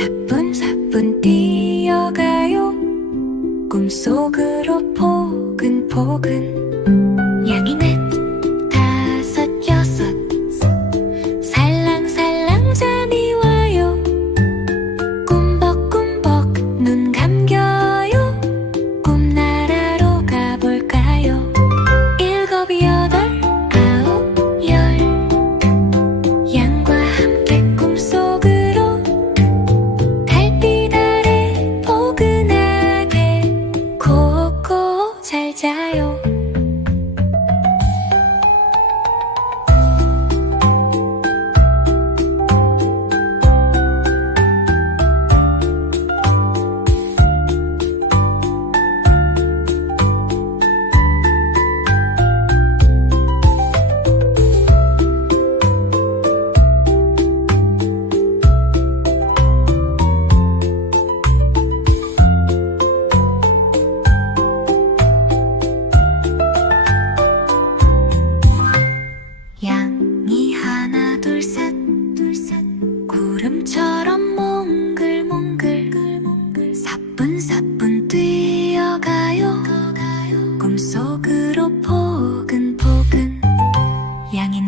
사뿐사뿐 뛰어가요. 꿈속으로 포근포근.